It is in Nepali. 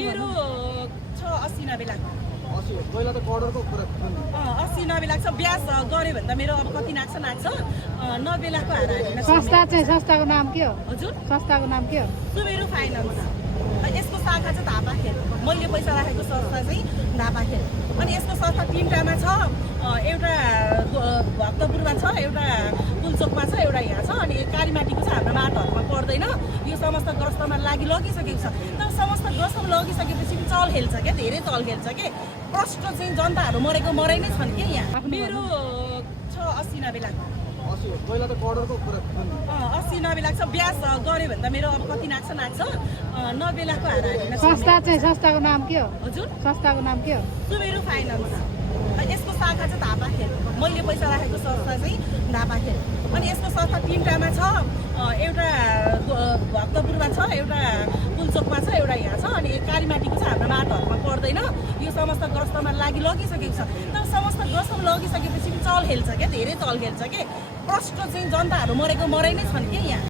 मेरो छ 80-90 लाख। 80 पहिला त करोडको कुरा 80-90 लाख छ। ब्याज गऱ्यो भने त मेरो अब कति नाग्छ 90 लाखको हारा हारेर संस्थाको नाम के हो? हजुर, संस्थाको नाम के हो? सुवेरू फाइनान्स। यसको शाखा चाहिँ धापाखेल। मैले पैसा राखेको संस्था चाहिँ धापाखेल। अनि यसको संस्था 3टामा छ। एउटा भक्तपुरमा छ, एउटा पुलचोकमा छ, एउटा यहाँ छ। अनि कालीमाटीको चाहिँ हाम्रो माटोहरूमा पर्दैन। यो समस्त ग्रस्तमा लगिसकेको छ। तर समस्त ग्रस्तमा लगिसकेपछि चल खेल्छ क्या, धेरै चल खेल्छ के। प्रष्ट चाहिँ जनताहरू मरेको मरै नै छन् क्या यहाँ। मेरो छ 80-90 लाख। 80 पहिला त करोडको कुरा 80-90 लाख छ। ब्याज गऱ्यो भने त मेरो अब कति नाग्छ 90 लाखको हारा हारेर संस्थाको नाम के हो? हजुर, संस्थाको नाम के हो? सुवेरू फाइनान्स। यसको शाखा चाहिँ धापाखेल। मैले पैसा राखेको संस्था चाहिँ धापाखेल। अनि यसको संस्था 3टामा छ। एउटा भक्तपुरमा छ, एउटा पुलचोकमा छ, एउटा यहाँ छ। अनि कालीमाटीको चाहिँ हाम्रो माटोहरूमा पर्दैन। यो समस्त ग्रस्तमा लगिसकेको छ। तर समस्त ग्रस्तमा लगिसकेपछि चल खेल्छ क्या, धेरै चल खेल्छ के। प्रष्ट चाहिँ जनताहरू मरेको मरै नै छन् क्या यहाँ।